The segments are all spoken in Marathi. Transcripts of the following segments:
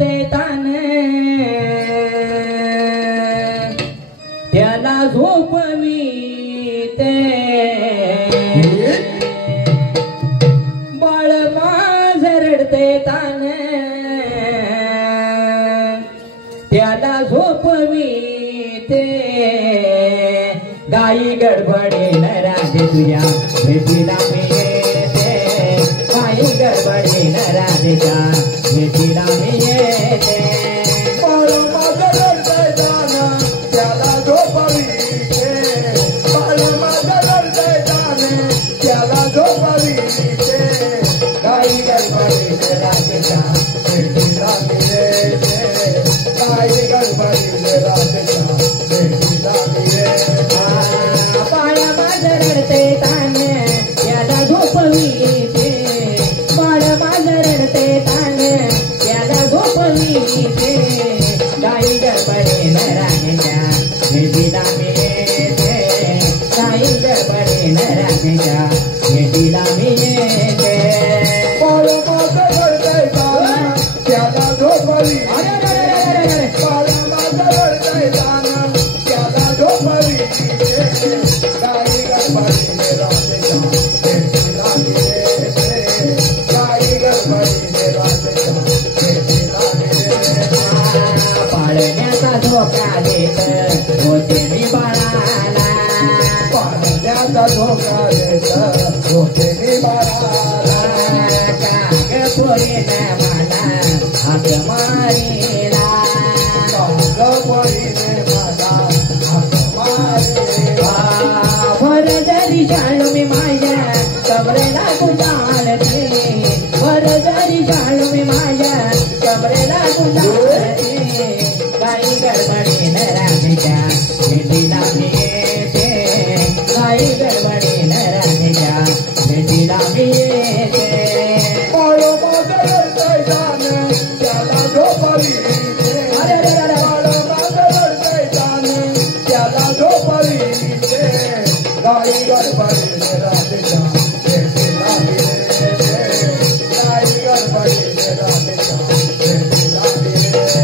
रडते तान त्याला झोपवी ते बाळ माझ रडते तान त्याला झोपवी ते गाई गडबडीन राधे तुझ्या भेटीला मी येते गाई गडबडीन राधेच्या भेटीला मी येते बाळ माझं रडतंय तान त्याला झोपवी ते बाळ माझं रडतंय तान त्याला झोपवी ते गाई गडबडीन राधेच्या भेटीला मी येते गाई गडबडीन राधेच्या भेटीला मी येते बाळ माझं रडते तान त्याला झोपवी ते बाळ माझं रडते तान त्याला झोपवी ते गाई गडबडीन राधेच्या भेटीला मी येते गाई गडबडीन राधेच्या भेटीला मी येते बाळ माझं रडतंय तान त्याला झोपवी बाळ माझं रडतंय तान त्याला झोपवी गाई गडबडीन राधेच्या भेटीला मी येते गाई गडबडीन राधेच्या भेटीला मी येते पाळण्याचा धोका देत होते मी बाळाला पाण्याचा धोका देत होते मी बाळाला काग पोरीन मला हात मारीला परीने मला हात मारेला भर जरी शाळू मी माझ्या कमरेला गुंडाळते भर जरी शाळू मी माझ्या कमरेला गुंडाळते गाई गडबडीन राधेच्या भेटीला मी येते गाई गडबडीन राधेच्या भेटीला मी येते बाळ माझं रडतंय तान त्याला झोपवी बाळ माझं रडतंय तान त्याला झोपवी गाई गडबडीन राधेच्या भेटीला मी येते गाई गडबडीन राधेच्या भेटीला मी येते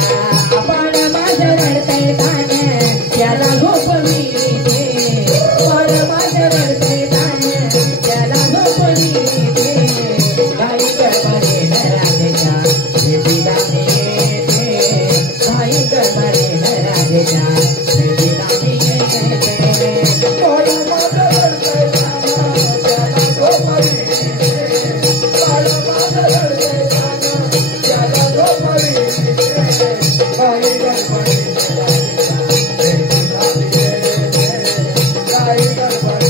बाळ माझं रडतंय तान त्याला झोपवी ते बाळ माझं रडतंय तान त्याला झोपवी ते गाई गडबडीन राधेच्या भेटीला मी येते गाई गडबडीन राधेच्या भेटीला मी येते बाळ माझं रडतंय तान त्याला झोपवी बाळ माझं रडतंय तान त्याला झोपवी गाई गडबडीन राधेच्या भेटीला मी येते गाई गडबडीन